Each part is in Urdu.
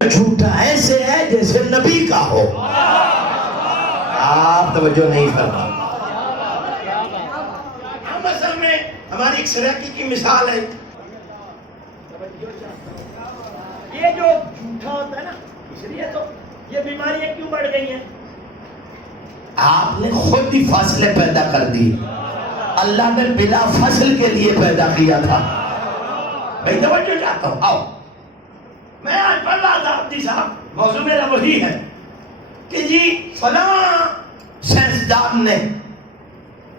جھوٹا ایسے ہے جیسے نبی کا ہو. آپ توجہ نہیں فرما. ہم اصل میں ہماری ایک سرکی کی مثال ہے. یہ جو جھوٹا ہوتا ہے نا، اس لیے تو یہ بیماریاں کیوں بڑھ گئی ہیں. آپ نے خود ہی فاصلے پیدا کر دی. اللہ نے بلا فصل کے لیے پیدا کیا تھا. میں توجہ چاہتا ہوں. آؤ، میں آج پڑھ رہا تھا عبدی صاحب، موضوع میرا وہی ہے کہ جی فلاں سائنسدان نے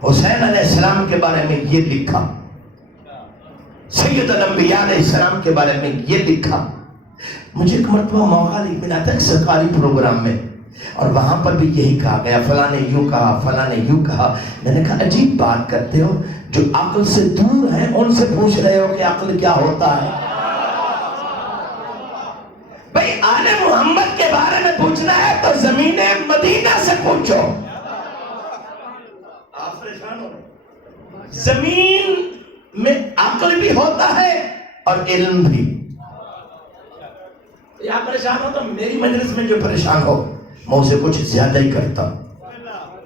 حسین علیہ السلام کے بارے میں یہ لکھا، سید الانبیاء علیہ السلام کے بارے میں یہ لکھا. مجھے ایک مرتبہ موقع ملا تھا ایک سرکاری پروگرام میں، اور وہاں پر بھی یہی کہا گیا، فلاں نے یوں کہا، فلاں نے یوں کہا. میں نے کہا عجیب بات کرتے ہو، جو عقل سے دور ہیں ان سے پوچھ رہے ہو کہ عقل کیا ہوتا ہے. بھئی آل محمد کے بارے میں پوچھنا ہے تو زمین مدینہ سے پوچھو. آپ پریشان ہو. زمین میں عقل بھی ہوتا ہے اور علم بھی. آپ پریشان ہو تو میری مجلس میں جو پریشان ہو میں اسے کچھ زیادہ ہی کرتا ہوں.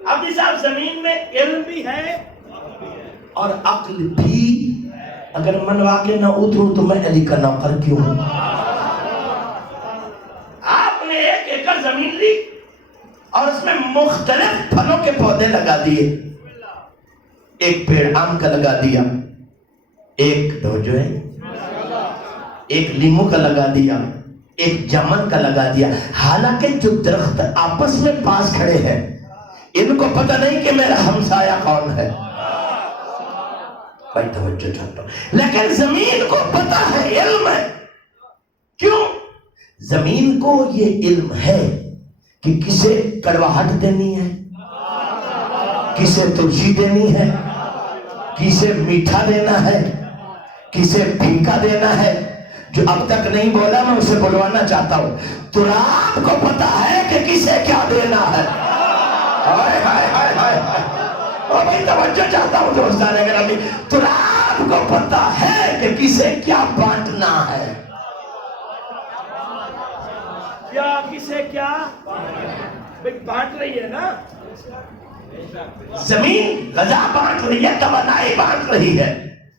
عبدی صاحب زمین میں علم بھی ہے اور عقل بھی. اگر منوا کے نہ اتروں تو میں علی کا نوکر کیوں ہوں؟ آپ نے 1 ایکڑ زمین لی اور اس میں مختلف پھلوں کے پودے لگا دیے. ایک پیڑ آم کا لگا دیا، ایک جو ہے ایک لیمو کا لگا دیا، ایک جامن کا لگا دیا. حالانکہ جو درخت آپس میں پاس کھڑے ہیں ان کو پتہ نہیں کہ میرا ہمسایہ کون ہے. بھائی توجہ چاہتا ہوں. لیکن زمین کو پتہ ہے، علم ہے. کیوں؟ زمین کو یہ علم ہے کہ کسے کڑواہٹ دینی ہے، کسے تلسی دینی ہے، کسے میٹھا دینا ہے، کسے پھینکا دینا ہے. جو اب تک نہیں بولا میں اسے بلوانا چاہتا ہوں. تراب کو پتا ہے کہ کسے کیا دینا ہے. ہائے ہائے ہائے ہائے ہائے. اور میں توجہ چاہتا ہوں دوستان گرامی، تراب کو پتا ہے کہ کسے کیا بانٹنا ہے. کیا کسے کیا بانٹ رہی ہے نا. زمین غذا بانٹ رہی ہے، توانائی بانٹ رہی ہے.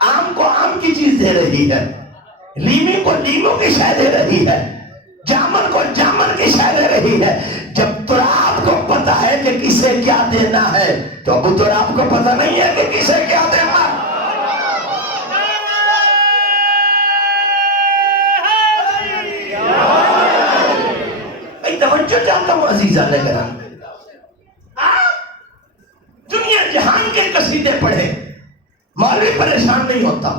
آم کو آم کی چیز دے رہی ہے، لیمو کو لیمو کی شے دے رہی ہے، جامن کو جامن کی شے دے رہی ہے. جب تراب کو پتا ہے کہ کسے کیا دینا ہے تو ابو تراب کو پتا نہیں ہے کہ کسے کیا دینا ہے. توجہ چاہتا ہوں عزیزان کرام. آپ دنیا جہان کے قصیدے پڑھیں، مولوی پریشان نہیں ہوتا.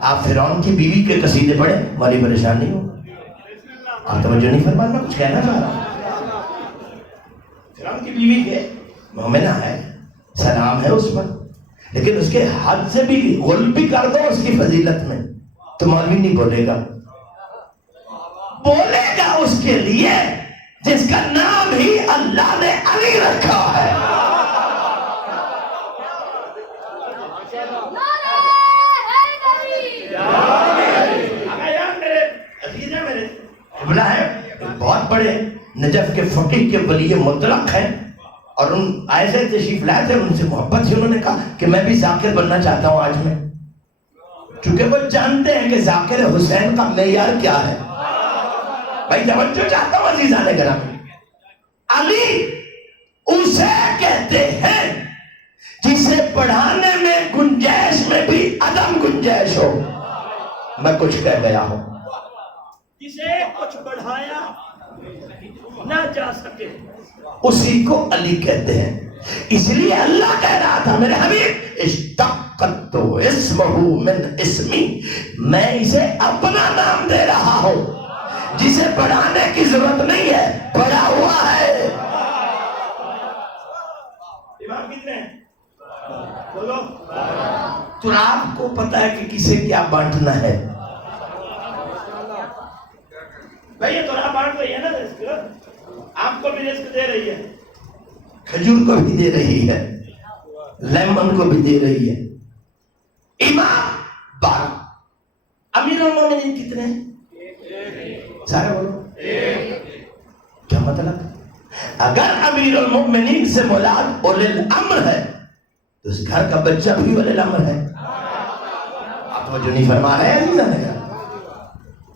آپ فرعون کی بیوی کے قصیدے پڑھیں، مولوی پریشان نہیں ہوگا. آپ توجہ نہیں فرما، میں کچھ کہنا چاہ رہا ہوں. فرعون کی بیوی کے مومنہ ہے، سلام ہے اس پر، لیکن اس کے حد سے بھی غلط بھی کر دو اس کی فضیلت میں تو مولوی نہیں بولے گا. بولے گا اس کے لیے جس کا نام ہی اللہ نے علی رکھا ہے. ابلا ہے بہت بڑے نجف کے فقیہ کے ولی مطلق ہیں، اور ان ایسے تشریف لائے تھے، ان سے محبت تھی. انہوں نے کہا کہ میں بھی ذاکر بننا چاہتا ہوں آج میں، چونکہ وہ جانتے ہیں کہ ذاکر حسین کا معیار کیا ہے. بھائی توجہ چاہتا ہوں عزیزان گرامی. علی اسے کہتے ہیں جسے پڑھانے میں گنجائش میں بھی عدم گنجائش ہو. میں کچھ کہہ گیا ہوں. جسے کچھ بڑھایا نہ جا سکے اسی کو علی کہتے ہیں. اس لیے اللہ کہہ رہا تھا میرے حبیب اشتقت اسمہ من اسمی، میں اسے اپنا نام دے رہا ہوں. جسے پڑھانے کی ضرورت نہیں ہے، پڑھا ہوا ہے. امام کتنے ہیں بولو. تراب کو پتا ہے کہ کسے کیا بانٹنا ہے. بھئی یہ تراب بانٹ رہی ہے نا رزق، آپ کو بھی رزق دے رہی ہے، کھجور کو بھی دے رہی ہے، لیمن کو بھی دے رہی ہے. امام 12، امیر المومنین کتنے ہیں؟ سارے بولو کیا مطلب؟ اگر امیر المؤمنین سے مراد اولی الامر ہے تو اس گھر کا بچہ بھی اولی الامر ہے. آپ توجہ نہیں فرما رہے ہیں عزیزاں نے؟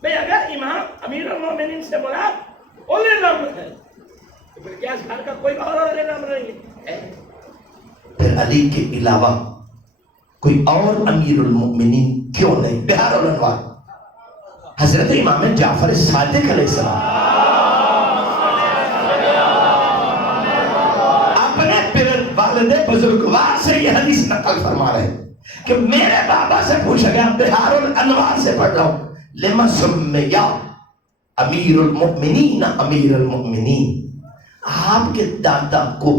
بھئی اگر امام امیر المؤمنین سے مراد اولی الامر ہے تو پھر کیا اس گھر کا کوئی اور اولی الامر نہیں ہے؟ پھر علی کے علاوہ کوئی اور امیر المؤمنین کیوں نہیں؟ بہار الانوار حضرت امام جعفر صادق علیہ السلام والد بزرگوار سے یہ حدیث نقل فرما رہے ہیں کہ میرے بابا سے پوچھا گیا، بہار الانوار سے پڑھ رہا ہوں، لما سمیا امیر المؤمنین امیر المؤمنین، آپ کے دادا کو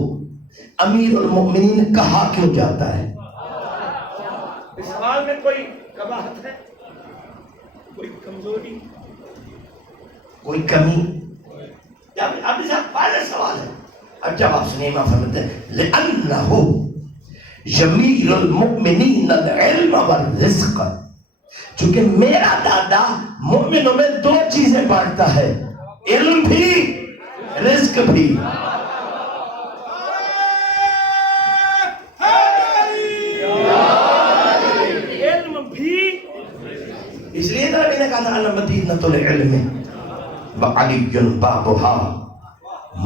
امیر المؤمنین کہا کیوں جاتا ہے؟ اس سوال میں کوئی قباحت ہے، کوئی کمزوری، کوئی کمی؟ اب اس واضح سوال ہے. اب جب آپ سنیں امام فرماتے ہیں لِأَنَّهُ يَمِيرُ الْمُؤْمِنِينَ الْعِلْمَ وَالرِّزْقَ، چونکہ میرا دادا مؤمنوں میں دو چیزیں بانٹتا ہے، علم بھی رزق بھی. علم بھی، اس لیے نبی نے کہا تھا انا مدینۃ العلم وعلی بابها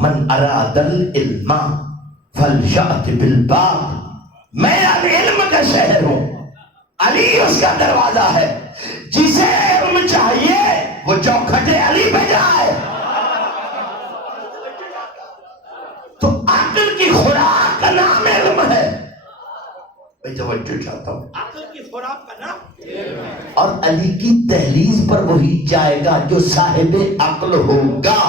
من اراد العلم فلیأت بالباب. میں علم کا شہر ہوں، علی اس کا دروازہ ہے. جسے علم چاہیے وہ چوکھٹے علی پہ جائے. تو عقل کی خوراک کا نام علم ہے. میں توجہ چاہتا ہوں، عقل کی خوراک کا نام، اور علی کی دہلیز پر وہی جائے گا جو صاحب عقل ہوگا.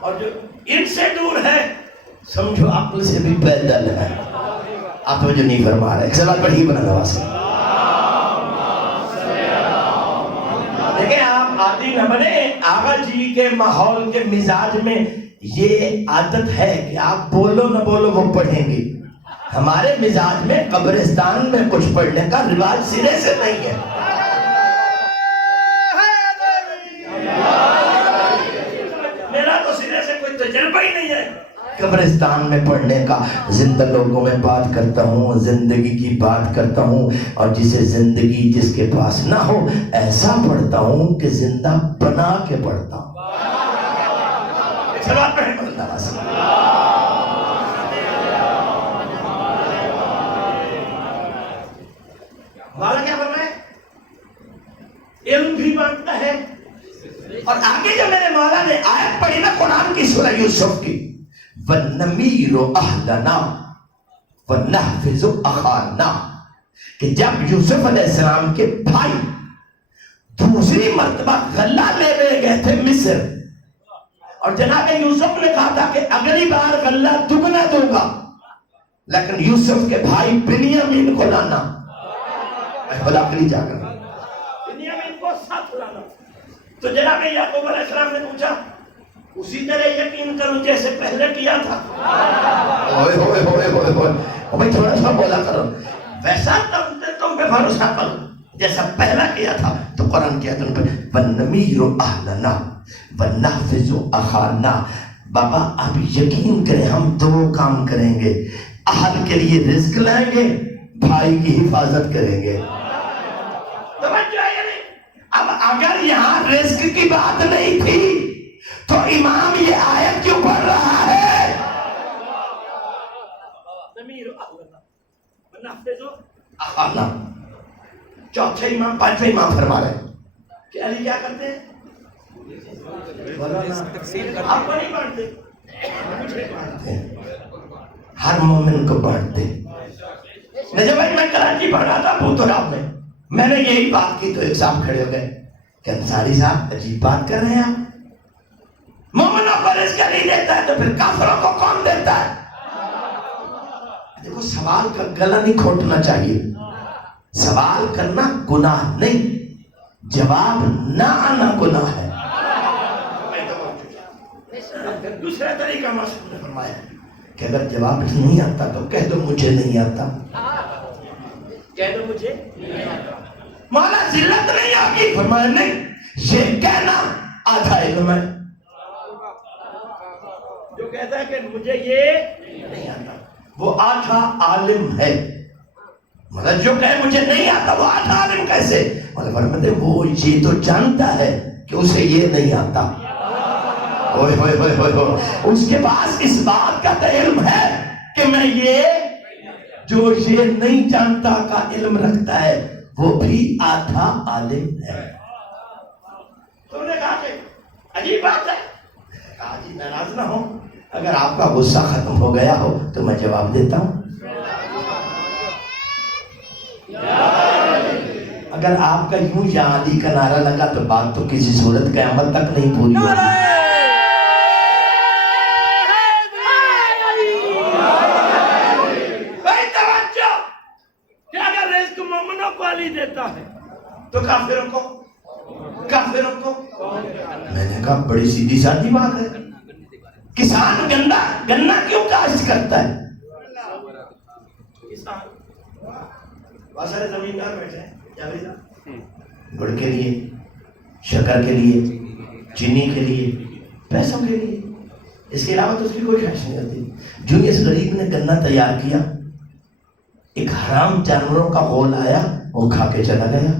اور جو ان سے دور ہے سمجھو عقل سے بھی پیدل ہے. آپ مجھے نہیں فرما رہے. ایک سوال پڑھی بنا نواز سے. دیکھیں آپ عادی نہ بنے. آغا جی کے ماحول کے مزاج میں یہ عادت ہے کہ آپ بولو نہ بولو وہ پڑھیں گے. ہمارے مزاج میں قبرستان میں کچھ پڑھنے کا رواج سرے سے نہیں ہے. تجربہ ہی نہیں ہے قبرستان میں پڑھنے کا. زندہ لوگوں میں بات کرتا ہوں، زندگی کی بات کرتا ہوں، اور جسے زندگی جس کے پاس نہ ہو ایسا پڑھتا ہوں کہ زندہ بنا کے پڑھتا ہوں. مولا کیا فرمائے؟ علم بھی بانٹتا ہے. اور آگے جو میرے مولا نے آیت پڑھی نا قرآن کی سورہ یوسف کی، وَنَّمِيرُ أَهْلَنَا وَنَحْفِظُ أَخَانَا، کہ جب یوسف علیہ السلام کے بھائی دوسری مرتبہ غلہ لینے گئے تھے مصر، اور جناب یوسف نے کہا تھا کہ اگلی بار غلہ دگنا دوں گا، لیکن یوسف کے بھائی بنیامین کو لانا. خدا کری جا کر بنیامین کو ساتھ لانا. تو جناب یعقوب علیہ السلام نے پوچھا اسی طرح یقین کرو جیسے پہلے کیا تھا. اوئے ہوئے ہوئے ہوئے ہوئے بھائی تھوڑا سا بولا کرو. ویسا تم پہ بھروسہ کرو جیسا پہلا کیا تھا. تو قرآن کیا تم پہ وَنَّمِيرُ أَهْلَنَا وَنَحْفِظُ أَخَانَا. بابا آپ یقین کریں ہم دو کام کریں گے. اہل کے لیے رزق لائیں گے، بھائی کی حفاظت کریں گے. اب اگر یہاں رزق کی بات نہیں تھی تو امام یہ آیت کیوں پڑھ رہا ہے؟ چوتھے امام پانچویں امام فرما رہے ہیں کہ علی کیا کرتے ہیں؟ آپ کو نہیں بانٹتے، ہر مومن کو بانٹتے. جب میں کراچی پڑھا تھا پوتراب میں نے یہی بات کی تو ایک صاحب کھڑے ہو گئے کہ انصاری صاحب عجیب بات کر رہے ہیں آپ. مومنوں کو رزق نہیں دیتا ہے تو پھر کافروں کو کون دیتا ہے؟ دیکھو سوال کا گلا نہیں کھوٹنا چاہیے. سوال کرنا گناہ نہیں، جواب نہ آنا گناہ ہے. دوسرا طریقہ معصوم نے فرمایا کہ اگر جواب نہیں آتا تو کہہ دو مجھے نہیں آتا. کہہ دو مجھے نہیں آتا. مولا ذلت نہیں ہوگی؟ فرمایا نہیں، یہ کہنا آدھا علم ہے. جو کہتا ہے کہ مجھے یہ نہیں آتا وہ آدھا عالم ہے. مطلب جو کہے مجھے نہیں آتا وہ آدھا عالم کیسے؟ مطلب فرماتے وہ یہ تو جانتا ہے کہ اسے یہ نہیں آتا. اوئے ہوئے ہوئے ہوئے ہوئے، اس کے پاس اس بات کا تو علم ہے کہ میں یہ جو یہ نہیں جانتا کا علم رکھتا ہے وہ بھی آدھا عالم ہے. تم نے کہا کہ عجیب بات ہے. کہا جی ناراض نہ ہو، اگر آپ کا غصہ ختم ہو گیا ہو تو میں جواب دیتا ہوں. اگر آپ کا یوں یا علی کا نعرہ لگا تو بات تو کسی صورت قیامت تک نہیں پوری ہوگی. کہ اگر رزق مومنوں کو علی دیتا ہے تو کافروں کو میں نے کہا بڑی سیدھی سادی بات ہے. کسان گنا کیوں کاشت کرتا ہے؟ بہت سارے زمیندار بیٹھے ہیں گڑ کے لیے، شکر کے لیے، چینی کے لیے، پیسوں کے لیے، اس کے علاوہ تو اس کی کوئی خواہش نہیں ہوتی. جو اس غریب نے گنا تیار کیا، ایک حرام جانوروں کا غول آیا، وہ کھا کے چلا گیا.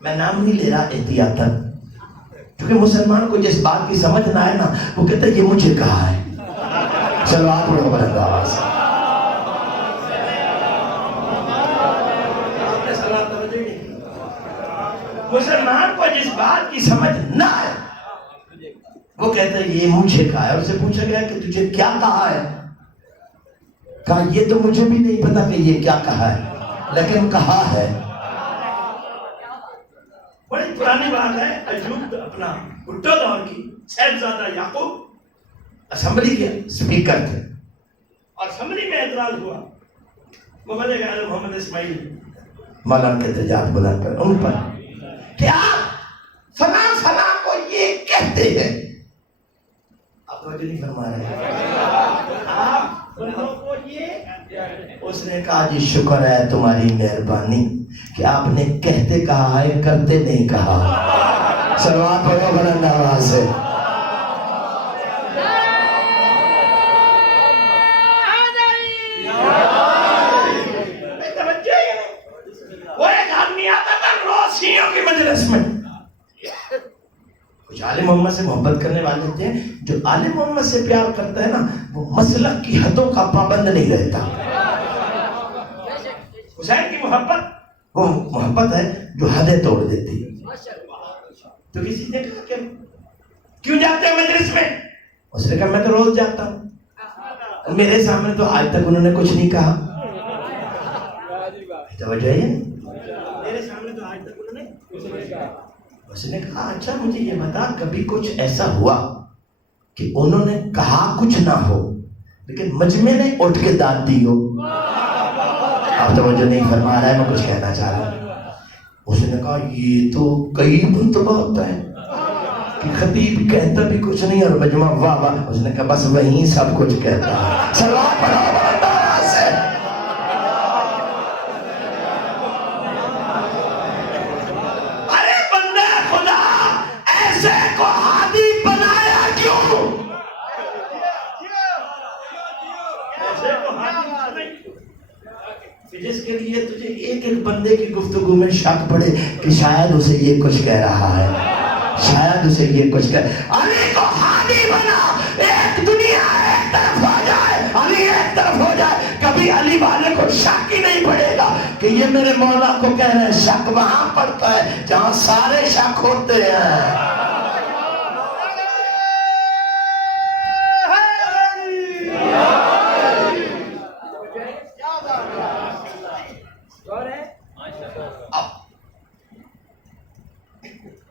میں نام نہیں لے رہا احتیاطاً، کیونکہ مسلمان کو جس بات کی سمجھ نہ آئے نا وہ کہتا ہے یہ مجھے کہا ہے. چلو آپ لوگ بلند آواز سے مسلمان کو جس بات کی سمجھ نہ آئے وہ کہتا ہے یہ مجھے کہا ہے. اور اسے پوچھا گیا کہ تجھے کیا کہا ہے؟ کہا یہ تو مجھے بھی نہیں پتا کہ یہ کیا کہا ہے، لیکن کہا ہے. بڑی پرانی بات ہے. ایوب اپنا بھٹو دور کی صاحبزادہ یعقوب اسمبلی کے اسپیکر تھے اور اسمبلی میں اعتراض ہوا. مبلغ اعلی محمد اسماعیل مولانا کے درجات بلند کر ان پر کہ آپ فلاں فلاں کو یہ کہتے ہیں. آپ توجہ نہیں فرما رہے. آپ ان لوگوں کو یہ. اس نے کہا جی شکر ہے تمہاری مہربانی کہ آپ نے کہتے کہا ہے، کرتے نہیں کہا. صلوات پڑھو بلند آواز سے. وہ ایک آدمی آتا تھا روشنیوں کی مجلس میں. کچھ عالم محمد سے محبت کرنے والے تھے. جو عالم محمد سے پیار کرتا ہے نا وہ مسلک کی حدوں کا پابند نہیں رہتا. حسین کی محبت وہ محبت ہے جو حدیں توڑ دیتی ہے. تو کسی نے کہا کہ کیوں جاتے ہیں مجلس میں؟ اس نے کہا میں تو روز جاتا ہوں. میرے سامنے تو آج تک انہوں نے کچھ نہیں کہا. توجہ ہے میرے سامنے تو آج تک انہوں نے کچھ نہیں کہا. اس نے کہا اچھا مجھے یہ بتا کبھی کچھ ایسا ہوا کہ انہوں نے کہا کچھ نہ ہو لیکن مجمع نے اٹھ کے داد دی ہو؟ آپ توجہ نہیں فرما رہا ہے، میں کچھ کہنا چاہ رہا ہوں. اس نے کہا یہ تو کئی مرتبہ ہوتا ہے کہ خطیب کہتا بھی کچھ نہیں اور مجمع واہ واہ. اس نے کہا بس وہیں سب کچھ کہتا ہے. سلام پڑھو بلند آواز سے. ارے بندے خدا ایسے کو ہادی بنایا کیوں؟ ایسے کو حاضر نہیں. جس کے لیے تجھے ایک ایک بندے کی گفتگو میں شک پڑے کہ شاید اسے یہ کچھ کہہ رہا ہے، شاید اسے یہ کچھ کہہ. علی کو ہادی بنا، ایک دنیا ایک طرف ہو جائے، علی ایک طرف ہو جائے، کبھی علی والے کو شک ہی نہیں پڑے گا کہ یہ میرے مولا کو کہہ رہے ہیں. شک وہاں پڑتا ہے جہاں سارے شک ہوتے ہیں.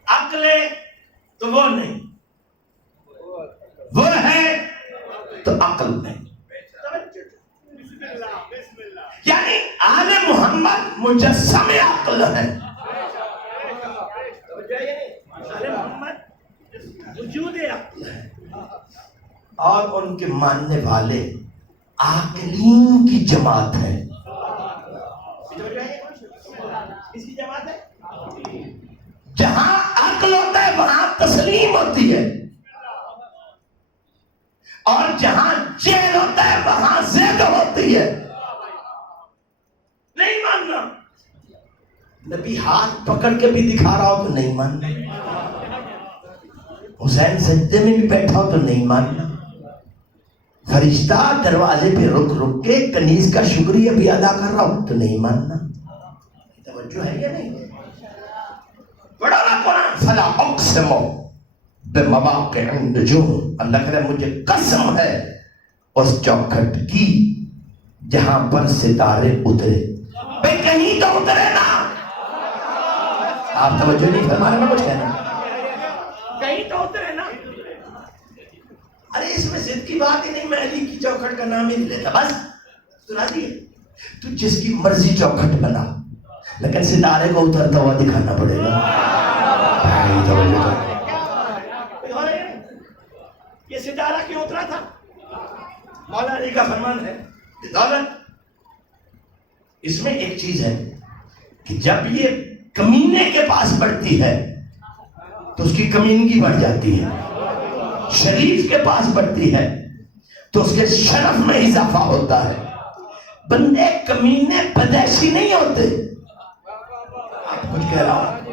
عقل تو وہ نہیں، وہ ہے تو عقل نہیں. یعنی آل محمد مجسم عقل ہے. وجود عقل ہے اور ان کے ماننے والے عاقلین کی جماعت ہے. اس کی جماعت ہے. جہاں عقل ہوتا ہے وہاں تسلیم ہوتی ہے، اور جہاں جہل ہوتا ہے وہاں ضد ہوتی ہے. نہیں ماننا. نبی ہاتھ پکڑ کے بھی دکھا رہا ہو تو نہیں ماننا، حسین سجدے میں بھی بیٹھا ہو تو نہیں ماننا، فرشتہ دروازے پہ رک رک کے کنیز کا شکریہ بھی ادا کر رہا ہو تو نہیں ماننا. توجہ ہے یا نہیں؟ پڑھو نا قرآن. فلا اقسم بمواقع النجوم، اللہ کہتا ہے مجھے قسم ہے اس چوکھٹ کی جہاں پر ستارے اترے. بھئی کہیں تو اترے نا. آپ توجہ نہیں فرما رہے نا کچھ کہنا؟ کہیں تو اترے نا. ارے اس میں ضد کی بات ہی نہیں، میں علی کی چوکھٹ کا نام ہی نہیں لیتا، بس تو راضی ہے. تو جس کی مرضی چوکھٹ بنا، لیکن ستارے کو اترتا ہوا دکھانا پڑے گا. یہ ستارہ کیوں اترا تھا؟ مولا علی کا فرمان ہے دولت. اس میں ایک چیز ہے کہ جب یہ کمینے کے پاس بڑھتی ہے تو اس کی کمینگی بڑھ جاتی ہے، شریف کے پاس بڑھتی ہے تو اس کے شرف میں اضافہ ہوتا ہے. بندے کمینے بدیشی نہیں ہوتے. آپ کچھ کہہ رہا ہوں،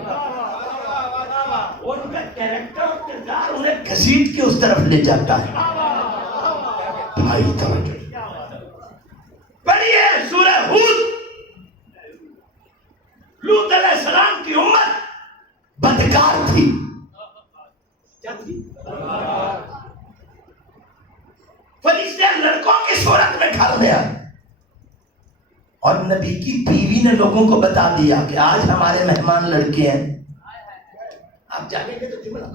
ان کا کیریکٹر اور کردار انہیں گھسیٹ کے اس طرف لے جاتا ہے. بھائی توجہ پڑھیے سورہ ہود. لوط علیہ السلام کی امت بدکار تھی، کیا تھی؟ فرشتے لڑکوں کی صورت میں گھر میں آئے، اور نبی کی بیوی نے لوگوں کو بتا دیا کہ آج ہمارے مہمان لڑکے ہیں. آپ جانیں گے تو جملہ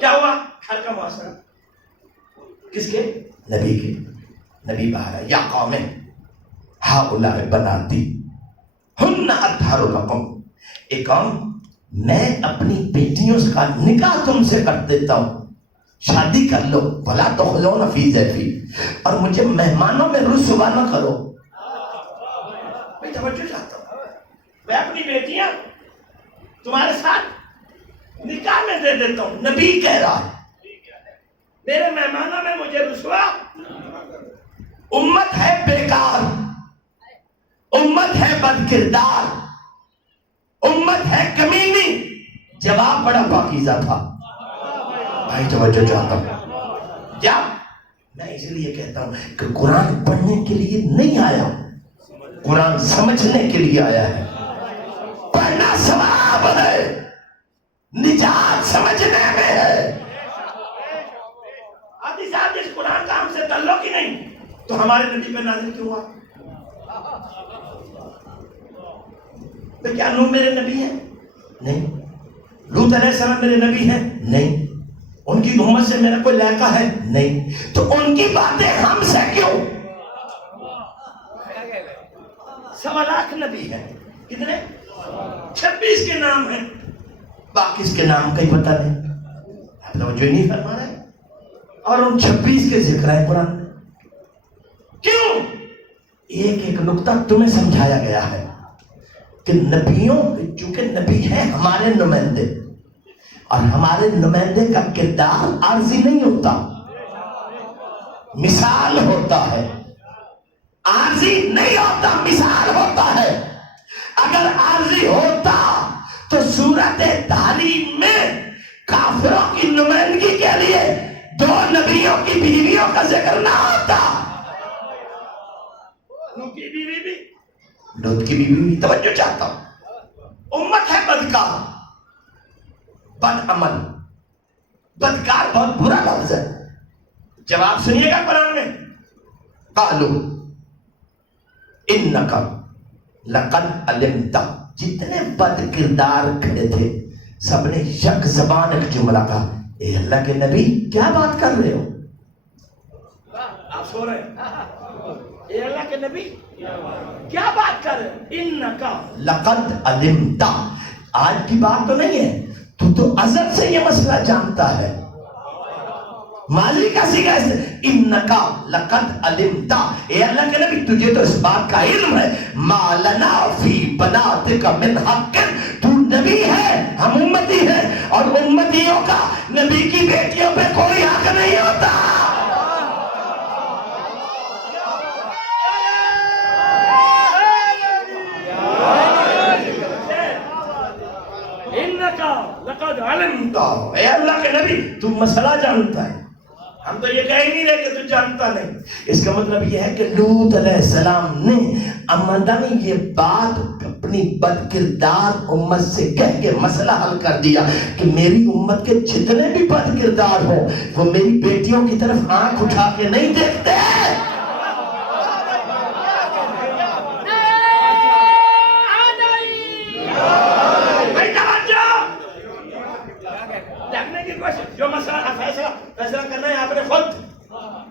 کیا ہوا؟ گھر کا معاشرہ کس کے؟ نبی کے. نبی باہر یا قوم ہؤلاء بناتی ہن اطہر لکم. ایک قوم میں اپنی بیٹیوں کا نکاح تم سے کر دیتا ہوں، شادی کر لو. ولا تخلون فی ضیفی، اور مجھے مہمانوں میں رسوا نہ کرو. میں توجہ چاہتا ہوں، میں اپنی بیٹیاں تمہارے ساتھ نکاح میں دے دیتا ہوں. نبی کہہ رہا ہے میرے مہمانوں میں مجھے رسوا. امت ہے بیکار، امت ہے بد کردار، امت ہے کمینی. جواب بڑا پاکیزہ تھا. بھائی توجہ چاہتا ہوں. کیا میں اس لیے کہتا ہوں کہ قرآن پڑھنے کے لیے نہیں آیا، قرآن سمجھنے کے لیے آیا ہے. پڑھنا ثواب ہے، نجات سمجھنے میں ہے. آدھی صاحب جس قرآن کا ہم سے تعلق ہی نہیں تو ہمارے نبی پہ نازل کیوں ہوا؟ تو کیا نوح میرے نبی ہیں؟ نہیں. لوط علیہ السلام میرے نبی ہیں؟ نہیں. ان کی امت سے میرا کوئی لائقہ ہے؟ نہیں. تو ان کی باتیں ہم سے کیوں؟ 1.25 نبی ہیں. کتنے؟ 26 کے نام ہیں، باقی اس کے نام کا ہی پتہ نہیں. آپ توجہ نہیں فرما رہے؟ اور ان 26 کے ذکر ہے قرآن میں. کیوں؟ ایک ایک نقطہ تمہیں سمجھایا گیا ہے کہ نبیوں، چونکہ نبی ہیں ہمارے نمائندے، اور ہمارے نمائندے کا کردار عارضی نہیں ہوتا، مثال ہوتا ہے. عارضی نہیں ہوتا، مثال ہوتا ہے. اگر عارضی ہوتا تو سورت تعلیم میں کافروں کی نمائندگی کے لیے 2 نبیوں کی بیویوں کا ذکر نہ ہوتا. لوط کی بیوی بھی توجہ چاہتا ہوں. امت ہے بدکار، بد عمل. بدکار بہت برا لفظ ہے. جواب سنیے گا قرآن میں. قالو انکا لقد علمتا. جتنے بد کردار کھڑے تھے سب نے یک زبان ایک جملہ کہا، اے اللہ کے نبی کیا بات کر رہے ہو؟ آپ سو رہے ہیں؟ اے اللہ کے نبی کیا بات کر رہے ہیں؟ انکا لقد علمتا. آج کی بات تو نہیں ہے، تو ازل سے یہ مسئلہ جانتا ہے. ماضی کا صیغہ انکا لقد علمتا، اے اللہ کے نبی تجھے تو اس بات کا علم ہے، ما لنا فی بناتک من حق، تو نبی ہے ہم امتی ہیں اور امتیوں کا نبی کی بیٹیوں پہ کوئی حق نہیں ہوتا۔ انکا لقد علمتا، اے اللہ کے نبی تو مسئلہ جانتا ہے، ہم تو یہ کہہ ہی نہیں رہے کہ تو جانتا نہیں۔ اس کا مطلب یہ ہے کہ لوط علیہ السلام نے عمدن یہ بات اپنی بد کردار امت سے کہہ کے مسئلہ حل کر دیا کہ میری امت کے جتنے بھی بد کردار ہوں وہ میری بیٹیوں کی طرف آنکھ اٹھا کے نہیں دیکھتے۔ دیکھنے کی کوشش، جو مسئلہ فیصلہ کرنا ہے آپ نے خود،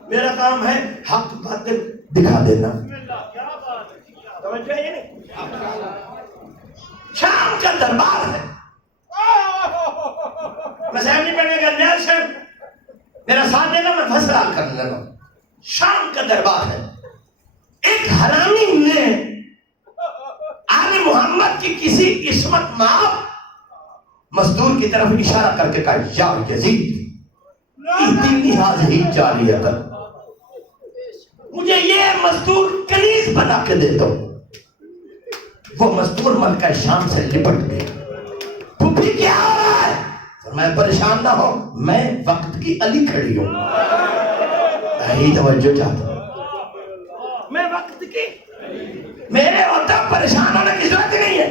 میرا کام ہے حق باطل دکھا دینا۔ توجہ ہے یہ نہیں؟ شام کا دربار ہے، مسائل نہیں پڑھنے کا نیاز ہے، میرا ساتھ دینا، میں فیصلہ حل کرنے لگا۔ شام کا دربار ہے، ایک حرامی نے آل محمد کی کسی عصمت مآب مزدور کی طرف اشارہ کر کے کہا یا یزید اتنی حاضری جاریت، مجھے یہ مزدور کنیز بنا کے دے دو۔ وہ مزدور ملکہ شام سے لپٹ گئے، پھوپھی کیا ہو رہا ہے؟ فرمایا پریشان نہ ہو، میں وقت کی علی کھڑی ہوں۔ یہی توجہ چاہتا ہوں، میں وقت کی، میرے ہوتا پریشان ہونے کی ضرورت نہیں ہے۔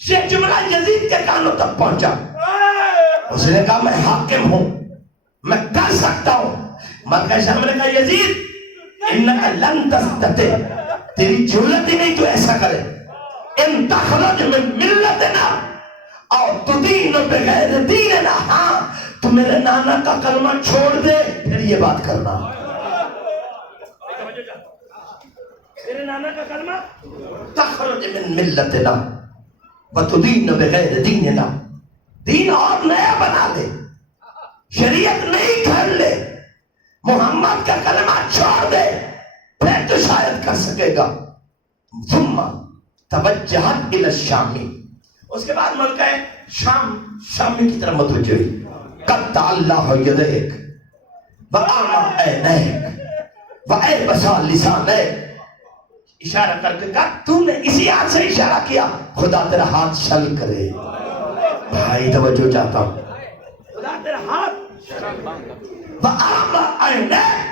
یہ جملہ یزید کے کانوں تک پہنچا، اس نے کہا میں حاکم ہوں، میں کر سکتا ہوں۔ ملکہ شام نے کہا یزید انکا لن تستطیع، تیری جرأت ہی نہیں تو ایسا کرے، ان تخرج من ملتنا او تدین بغیر دیننا، ہاں تو میرے نانا کا کلمہ چھوڑ دے پھر یہ بات کرنا۔ میرے نانا کا کلمہ تخرج من ملتنا وتدین بغیر دیننا، دین اور نیا بنا لے، شریعت نہیں گھڑ لے، محمد کا کلمہ چھوڑ دے پھر تو شاید کر سکے گا۔ ثم توجہت الی الشامی، اس کے بعد ملکہ شامی کی طرف متوجہ ہوئی۔ قد اللہ یدیک وآمن عینیک وایبسا لسانیک، اشارہ کر کے کہا تو نے اسی ہاتھ سے اشارہ کیا، خدا تیرا ہاتھ شل کرے۔ بھائی توجہ چاہتا ہوں، خدا تیرا ہاتھ، وآمن عینیک،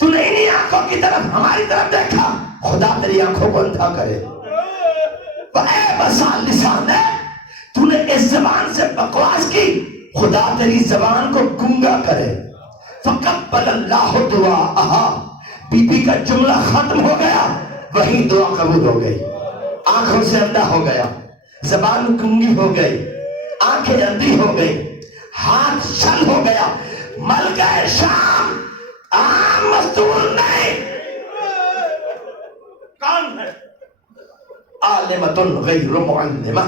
تو نے انہی آنکھوں کی طرف ہماری طرف دیکھا، خدا تیری آنکھوں کو اندھا کرے۔ وایبسا لسانیک، تو نے اس زبان سے بکواس کی، خدا تیری زبان کو گنگا کرے۔ فقبل اللہ دعاءہا، بی بی کا جملہ ختم ہو گیا، وہی دعا قبول ہو گئی، آنکھوں سے اندھا ہو گیا، زبان گنگی ہو گئی، آنکھیں اندھی ہو گئی، ہاتھ شل ہو گیا۔ ملکہ شام عام مزدور نہیں، کون ہے؟ عالمۃ غیر معلمہ،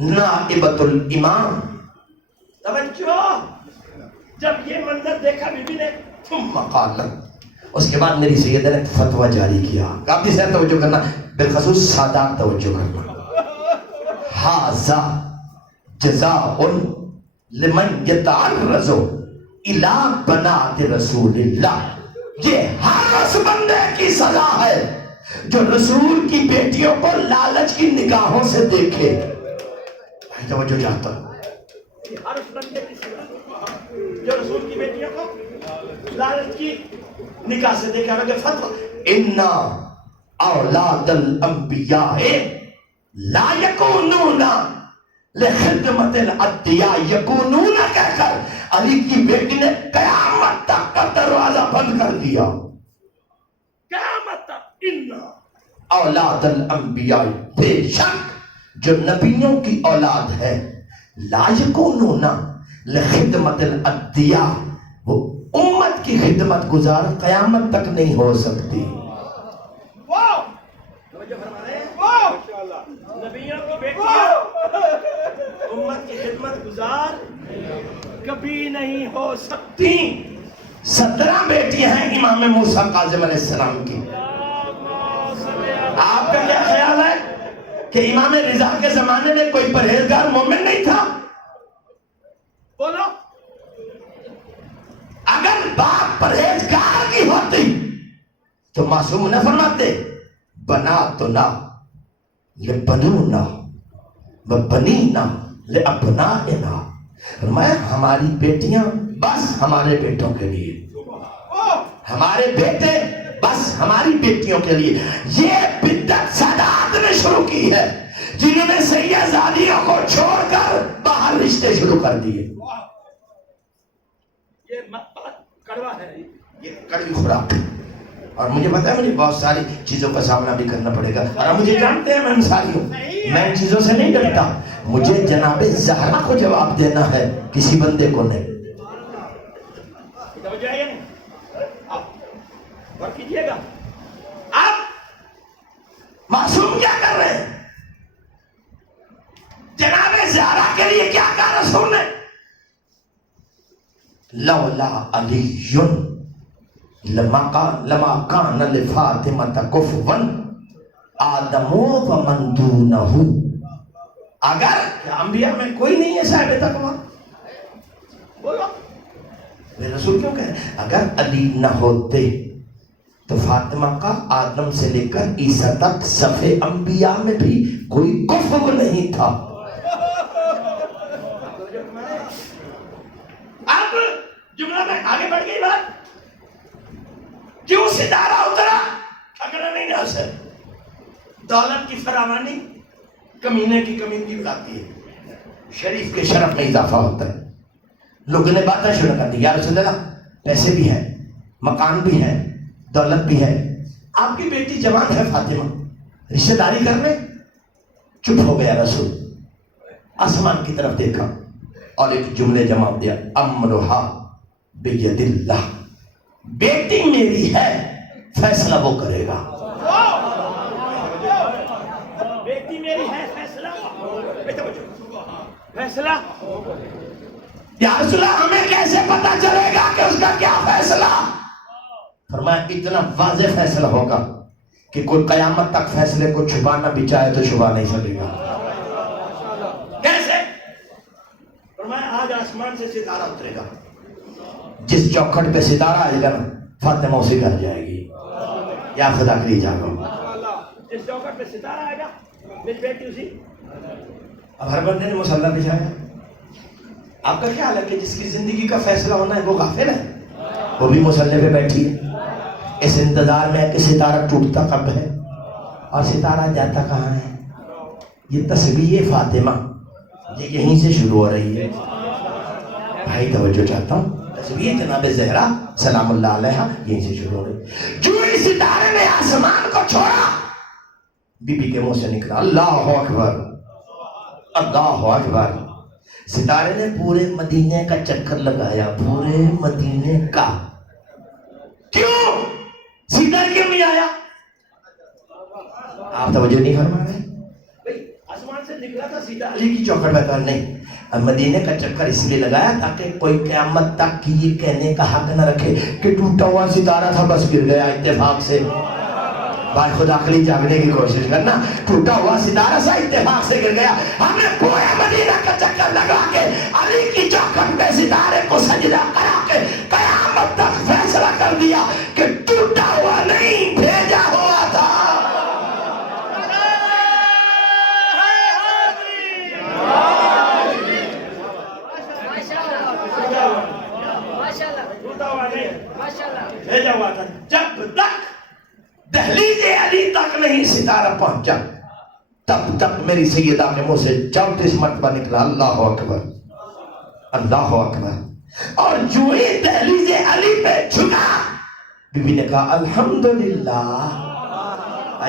نائبۃ الامام۔ توجہ، جب یہ منظر دیکھا بی بی نے، ثم قالت، اس کے بعد میری سیدہ نے فتویٰ جاری کیا، کافی سیر توجہ کرنا، بالخصوص سادات توجہ کرنا۔ ھذا جزاء لمن یتعرض الی بنات رسول اللہ، یہ ہر اس بندے کی سزا ہے جو رسول کی بیٹیوں کو لالچ کی نگاہوں سے دیکھے۔ توجہ چاہتا ہوں، ہر اس بندے کی سزا جو رسول کی بیٹیوں کو لالچ کی نکاح سے دیکھا کہ فتوہ اِنَّا اولاد الانبیاء لا یکونون لخدمت الادعیاء، یکونون کہہ کر علی کی بیٹی نے قیامت تک کا دروازہ بند کر دیا۔ قیامت تک، اِنَّا اولاد الانبیاء، بے شک جو نبیوں کی اولاد ہے، لا یکونون لخدمت الادعیاء، وہ امت کی خدمت گزار قیامت تک نہیں ہو سکتی۔ نبیوں کی بیٹیاں امت کی خدمت گزار کبھی نہیں ہو سکتی. 17 بیٹیاں ہیں امام موسیٰ کاظم علیہ السلام کی. آپ کا کیا خیال ہے کہ امام رضا کے زمانے میں کوئی پرہیزگار مومن نہیں تھا؟ بولو. اگر بات پرہیزگار کی ہوتی تو معصوم نہ فرماتے بنا تو نہ لبنونا بنینا لابنائنا. فرمایا ہماری بیٹیاں بس ہمارے بیٹوں کے لیے, ہمارے بیٹے بس ہماری بیٹیوں کے لیے. یہ بدعت سادات نے شروع کی ہے جنہوں نے سید زادیوں کو چھوڑ کر باہر رشتے شروع کر دیے. یہ کڑوا ہے, یہ کڑوی خوراک. اور مجھے پتا ہے مجھے بہت ساری چیزوں کا سامنا بھی کرنا پڑے گا, اور مجھے جانتے ہیں میں انصاری ہوں, میں ان چیزوں سے نہیں ڈرتا. مجھے جناب زہرا کو جواب دینا ہے, کسی بندے کو نہیں. اور کیجئے گا. آپ معصوم کیا کر رہے ہیں؟ جناب زہرا کے لیے کیا کہا رسول نے؟ لولا علی لما کان لفاطمۃ کفوا آدم ومن دونہ. اگر انبیاء میں کوئی نہیں ہے صاحب تقویٰ, بولو رسول کیوں کہہ رہے ہیں اگر علی نہ ہوتے تو فاطمہ کا آدم سے لے کر عیسیٰ تک صفحے انبیاء میں بھی کوئی کفر نہیں تھا. اب جملہ میں آگے بڑھ گئی بات. کیوں ستارہ اترا؟ اگر نہیں نہ سے دولت کی فراوانی کمینے کی کمینگی بڑھاتی ہے, شریف کے شرف میں اضافہ ہوتا ہے. لوگوں نے باتیں شروع کر دی, یا رسول اللہ پیسے بھی ہیں, مکان بھی ہے, دولت بھی ہے, آپ کی بیٹی جوان ہے فاطمہ, رشتہ داری کرنے. چپ ہو گیا رسول, آسمان کی طرف دیکھا اور ایک جملے جواب دیا, امرہا بید اللہ. بیٹی میری ہے, فیصلہ وہ کرے گا. بیٹی میری ہے, فیصلہ یا رسول اللہ ہمیں کیسے پتا چلے گا کہ اس کا کیا فیصلہ؟ فرمایا اتنا واضح فیصلہ ہوگا کہ کوئی قیامت تک فیصلے کو چھپانا بھی چاہے تو چھپا نہیں سکے گا. کیسے؟ فرمایا آج آسمان سے ستارہ اترے گا, جس چوکھٹ پہ ستارہ آئے گا نا فاطمہ اسی گھر جائے گی. یا خدا کری جاگو, جس چوکھٹ پہ ستارہ آئے گا میری بیٹی اسی. اب ہر بندے نے مسلح بچھایا. آپ کا خیال ہے کہ جس کی زندگی کا فیصلہ ہونا ہے وہ غافل ہے؟ وہ بھی مسلح پہ بیٹھی ہے اس انتظار میں کہ ستارہ ٹوٹتا کب ہے اور ستارہ جاتا کہاں ہے. یہ تسبیح فاطمہ یہ یہیں سے شروع ہو رہی ہے. بھائی توجہ چاہتا ہوں, تسبیح جناب زہرا سلام اللہ علیہا یہیں سے شروع ہو رہی ہے. جو اس ستارے نے آسمان کو چھوڑا بی بی کے منہ سے نکلا اللہ اکبر اللہ اکبر. ستارے نے پورے مدینے کا چکر لگایا, پورے مدینے کا. کیوں سیدھا کیوں نہیں آیا؟ آپ توجہ نہیں فرما رہے. آسمان سے نکلا تھا سیدھا علی کی چوکھٹ پہ کر نہیں, مدینے کا چکر اس لیے لگایا تاکہ کوئی قیامت تک کی یہ کہنے کا حق نہ رکھے کہ ٹوٹا ہوا ستارہ تھا بس گر گیا اتفاق سے. بھائی خود عقلی جاگنے کی کوشش کرنا, ٹوٹا ہوا ستارہ سا اتفاق سے گر گیا. ہم نے پورے مدینہ کا چکر لگا کے علی کی چوکھٹ پہ ستارے کو سجدہ کرا کے قیامت تک فیصلہ کر دیا کہ ٹوٹا ہوا نہیں بھیجا ہوا تھا. بھیجا ہوا تھا. جب تک دہلیز علی تک نہیں ستارہ پہنچا تب تک میری سیدہ کے منہ سے 34 مرتبہ نکلا اللہ اکبر اللہ اکبر. اور جو ہی دہلیز علی پہ جھکا بی بی نے کہا الحمدللہ.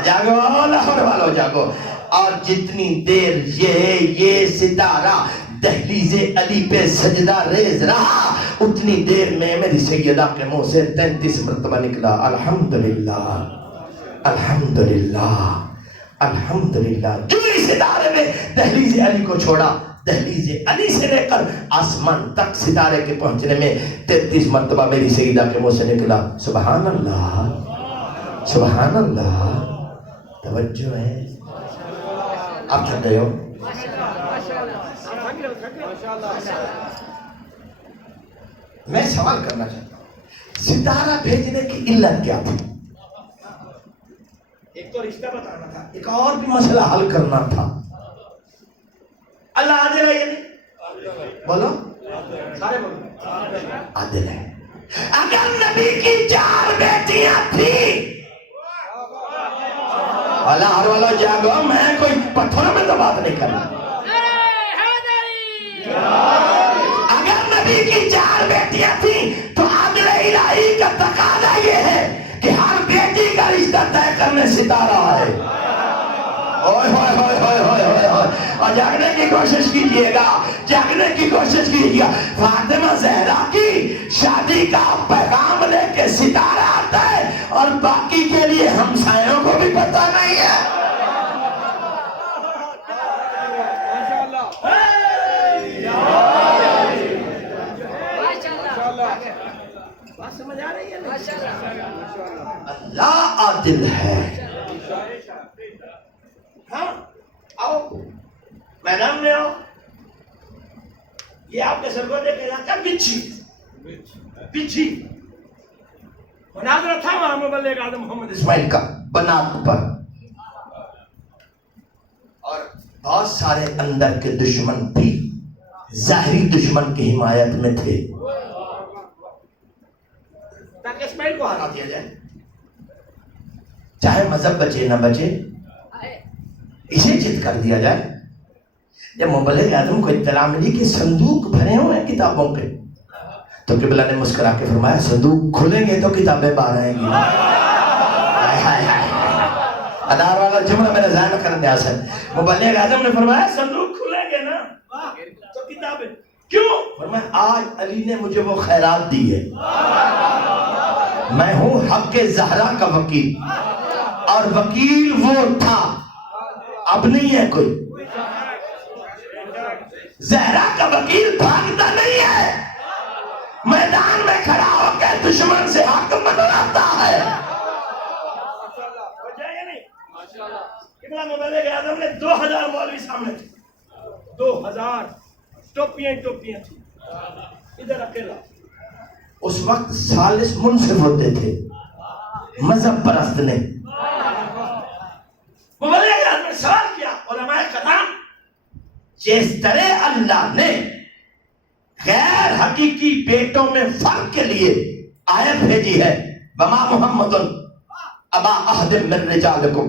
جاگو لاہور والو جاگو. اور جتنی دیر یہ ستارہ دہلیز علی پہ سجدہ ریز رہا اتنی دیر میں میری سیدہ کے منہ سے 33 مرتبہ نکلا الحمدللہ الحمدللہ الحمدللہ. جو اس ستارے نے دہلیز علی کو چھوڑا دہلیز علی سے لے کر آسمان تک ستارے کے پہنچنے میں 33 مرتبہ میری سیدہ کے منہ سے نکلا سبحان اللہ سبحان اللہ. توجہ ہے. آپ تھک گئے ہو؟ میں سوال کرنا چاہتا ہوں ستارہ بھیجنے کی علت کیا تھی؟ ایک تو رشتہ بتانا تھا, ایک اور بھی مسئلہ حل کرنا تھا. اللہ عادل ہے یا نہیں؟ بولو سارے بولو عادل ہے. اگر نبی کی 4 بیٹیاں تھیں, اللہ ہر والا جاگو, میں کوئی پتھروں میں تو بات نہیں کرنا. اگر نبی کی 4 بیٹیاں تھیں تو عادل الہی کا تقاضا یہ ہے کہ ہر بیٹی کا رشتہ طے کرنے ستارہ ہے. اور جاگنے کی کوشش کیجئے گا, جاگنے کی کوشش کیجئے گا. فاطمہ زہرا کی شادی کا پیغام لے کے ستارہ آتا ہے اور باقی کے لیے ہمسایوں کو بھی پتہ نہیں ہے. بات سمجھ آ رہی ہے؟ اللہ عادل ہے. ہاں آؤ میدان میں آؤ. یہ آپ کے سر کو دیکھ جاتا بچھی بچھی مناظرہ تھا وہاں مبلغ اعظم محمد اسماعیل کا بنات پر, اور بہت سارے اندر کے دشمن بھی ظاہری دشمن کی حمایت میں تھے تاکہ اسماعیل کو ہرا دیا جائے, چاہے مذہب بچے نہ بچے اسے چت کر دیا جائے. جب مبلغ اعظم کو اطلاع ملی کہ صندوق بھرے ہوئے ہیں کتابوں کے, تو قبلہ نے مسکرا کے فرمایا صندوق کھلیں گے تو کتابیں باہر آئیں گی. ادار والا جملہ میرے ذہن میں کرنے آسا ہے. مبلغ اعظم نے فرمایا صندوق کھلیں گے نا تو کتابیں کیوں؟ فرمایا آج علی نے مجھے وہ خیرات دی ہے, میں ہوں حق زہرا کا وکیل, اور وکیل وہ تھا اب نہیں ہے کوئی. زہرا کا وکیل بھاگتا نہیں ہے, میدان میں کھڑا ہو کے دشمن سے حق منواتا ہے. مبلغ اعظم نے 2000 مولوی سامنے تھے, 2000 ٹوپیاں ٹوپیاں تھی, ادھر اکیلا. اس وقت ثالث منصف ہوتے تھے مذہب پرست نے. مبلغ اعظم نے سوال کیا علماء کرام, جس طرح اللہ نے غیر حقیقی بیٹوں میں فرق کے لیے آیت بھیجی ہے وما محمد ابا احد من رجالکم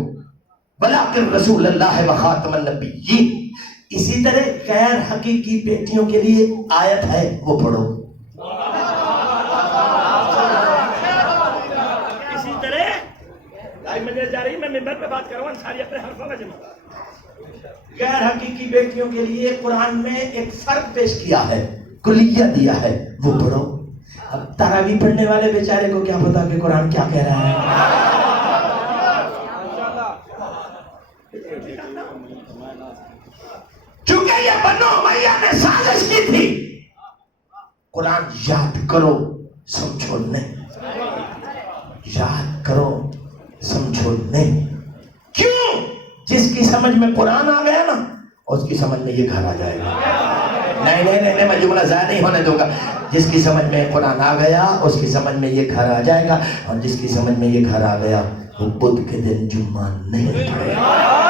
ولکن رسول اللہ و خاتم النبیین, اسی طرح غیر حقیقی بیٹیوں کے لیے آیت ہے, وہ پڑھو. اسی طرح لائیو مجلس جا رہی, میں منبر پہ بات کروں, انصاری اپنے حرفوں کا جمع. غیر حقیقی بیٹیوں کے لیے قرآن میں ایک فرق پیش کیا ہے, کلیہ دیا ہے, وہ پڑھو. اب تراویح پڑھنے والے بیچارے کو کیا پتا کہ قرآن کیا کہہ رہا ہے. چونکہ یہ بنو امیہ نے سازش کی تھی, قرآن یاد کرو سمجھو نہیں, یاد کرو سمجھو نہیں. کیوں؟ جس کی سمجھ میں قرآن آ گیا نا اس کی سمجھ میں یہ گھر آ جائے گا. نہیں نہیں نہیں, میں جملہ ضائع نہیں ہونے دوں گا. جس کی سمجھ میں قرآن آ گیا اس کی سمجھ میں یہ گھر آ جائے گا, اور جس کی سمجھ میں یہ گھر آ گیا وہ بدھ کے دن جمعہ نہیں پڑھے گا.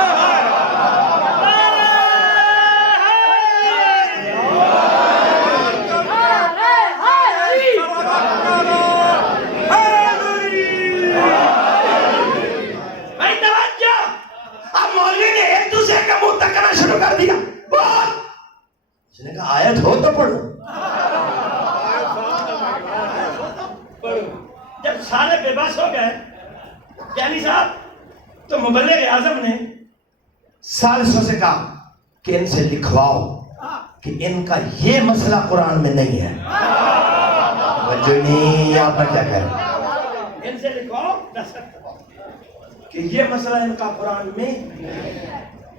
کر دیا بول, اس نے کہا آیت ہو تو پڑھو. جب سارے بے بس ہو گئے یعنی صاحب, تو مبلغ اعظم نے ثالثوں سے کہا کہ ان سے لکھواؤ کہ ان کا یہ مسئلہ قرآن میں نہیں ہے. جو نہیں, آپ نے کیا کہا, ان سے لکھواؤ کہ یہ مسئلہ ان کا قرآن میں.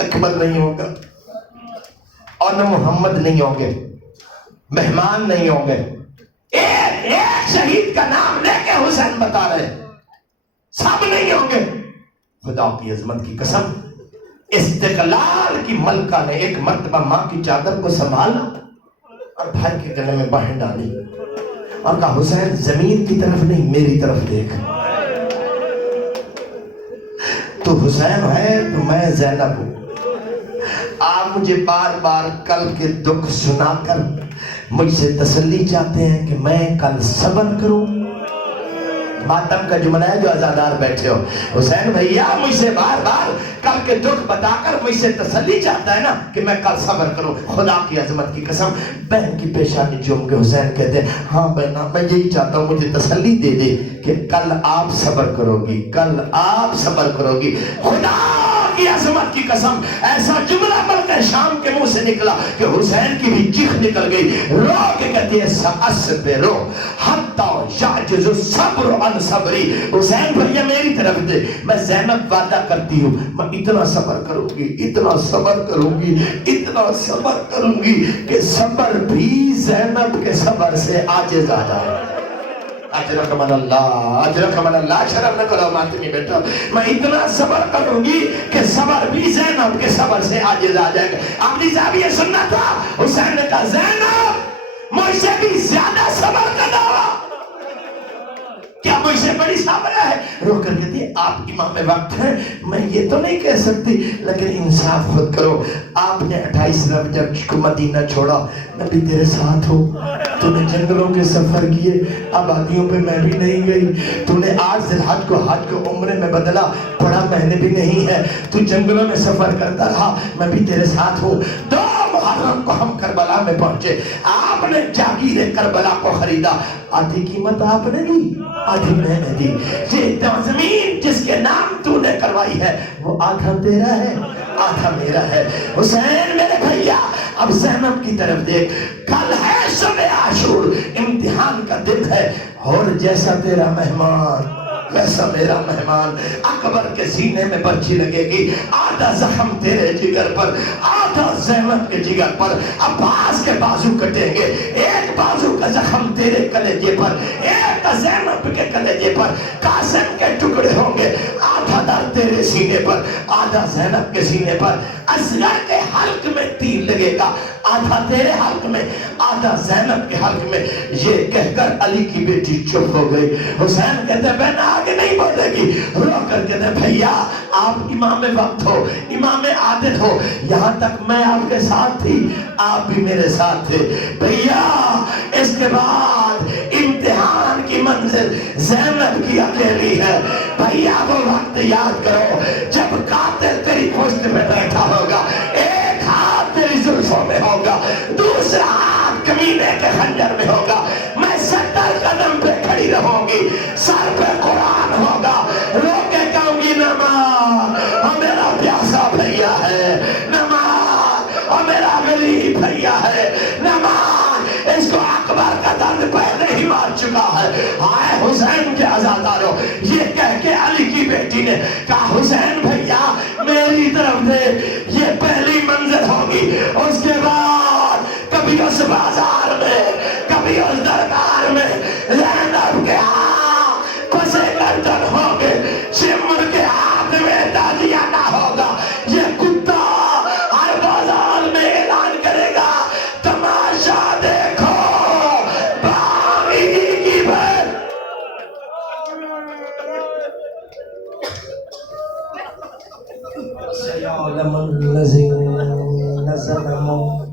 اکبر نہیں ہوگا اور نہ محمد نہیں ہوں گے، مہمان نہیں ہوں گے. ایک ایک شہید کا نام لے کے حسین بتا رہے، سب نہیں ہوں گے. خدا کی عظمت کی قسم، استقلال کی ملکہ نے ایک مرتبہ ماں کی چادر کو سنبھالا اور بھائی کے گلے میں باہیں ڈالی اور کہا حسین زمین کی طرف نہیں میری طرف دیکھ. تو حسین ہے تو میں زینب ہوں. آپ مجھے بار بار کل کے دکھ سنا کر مجھ سے تسلی چاہتے ہیں کہ میں کل صبر کروں. ماتم کا جملہ ہے جو عزادار بیٹھے ہو. حسین بھیا مجھ سے بار بار کل کے دکھ بتا کر مجھ سے تسلی چاہتا ہے نا کہ میں کل صبر کروں. خدا کی عظمت کی قسم بہن کی پیشانی چوم کے حسین کہتے ہیں ہاں بہنا میں یہی چاہتا ہوں مجھے تسلی دے دے کہ کل آپ صبر کرو گی، کل آپ صبر کرو گی. خدا کی عظمت کی قسم ایسا جملہ بلکہ شام کے منہ سے نکلا کہ حسین کی بھی چیخ نکل گئی. رو کے کہتی ہے سأصبرو حتی یعجز الصبر عن صبری. حسین بھیا میری طرف دے، میں زینب وعدہ کرتی ہوں میں اتنا صبر کروں گی، اتنا صبر کروں گی، اتنا صبر کروں گی کہ صبر بھی زینب کے صبر سے عاجز آ جائے. اجرک من اللہ، اجرک من اللہ. شرم نہ کرو ماتمی بیٹا، میں اتنا صبر کروں گی کہ صبر بھی زینب کے صبر سے عاجز آ جائے گا. اپنی صاحب یہ سننا تھا. حسین نے کہا زینب مجھ سے بھی زیادہ صبر کا دعویٰ، کیا مجھ سے بڑی صبر ہے؟ رو کر کہتی ہے آپ امام وقت ہیں، میں یہ تو نہیں کہہ سکتی لیکن انصاف خود کرو. آپ نے 28 رب جب مدینہ چھوڑا میں بھی تیرے ساتھ ہوں. تو نے جنگلوں کے سفر کیے، آبادیوں پہ میں بھی نہیں گئی. تو نے 8 ذی الحج کو حج کو عمرے میں بدلا، بڑا مہینے بھی نہیں ہے. تو جنگلوں میں سفر کرتا رہا، میں بھی تیرے ساتھ ہوں. 2 محرم کو ہم کربلا میں پہنچے، آپ نے جاگیر کربلا کو خریدا. آدھی قیمت آپ نے دی، آدھی میں نے دی. یہ زمین جس کے نام تو نے کروائی ہے وہ آدھا تیرا ہے آدھا میرا ہے. حسین میرے بھیا اب زینب کی طرف دیکھ. کل ہے شب عاشور، امتحان کا دن ہے، اور جیسا تیرا مہمان ویسا میرا مہمان. اکبر کے سینے میں برچی لگے گی، آدھا زخم تیرے جگر پر، آدھا زینب کے جگر پر. عباس کے بازو کٹیں گے، ایک بازو کا زخم تیرے کلیجے پر، ایک زینب کے کلیجے پر. قاسم کے ٹکڑے ہوں گے، آدھا در تیرے سینے پر، آدھا زینب کے سینے پر. اصغر کے حلق میں تیر لگے گا، آدھا تیرے حلق میں آدھا زینب کے حلق میں. یہ کہہ کر علی کی بیٹی چپ ہو گئی. حسین کہتے بہن آگے نہیں بڑھے گی. رو کر کہتے بھیا آپ امام وقت ہو، امام عادل ہو، یہاں تک میں آپ کے ساتھ تھی، آپ بھی میرے ساتھ تھے. بھیا اس کے بعد امتحان کی منزل زینب کی اکیلی ہے. بھیا وہ وقت یاد کرو جب قاتل تیری پشت میں بیٹھا ہوگا، ایک ہاتھ تیری زلفوں میں ہوگا، دوسرا ہاتھ کمینے کے خنجر میں ہوگا. میں 70 قدم پہ کھڑی رہوں گی، سر پہ قرآن ہوگا، رو کے کہوں گی نماز اور میرا پیاسا بھیا ہے، نماز اور میرا غریب بھیا ہے، نماز. اس کو اکبر کا درد پہلے ہی مار چکا ہے. آئے حسین کے عزاداروں، یہ کہہ کے علی کی بیٹی نے کہا حسین بھیا میری طرف دے، یہ پہلی منزل ہوگی. اس کے بعد کبھی اس بازار میں، کبھی اس دربار میں زینب کے ہاتھ پسے گردن ہوں گے، چمر کے ہاتھ میں دادیا نہ ہوگا. یہ کتا ہر بازار میں اعلان کرے گا تماشا دیکھو باغی کی بہن. سيعلم الذين ظلموا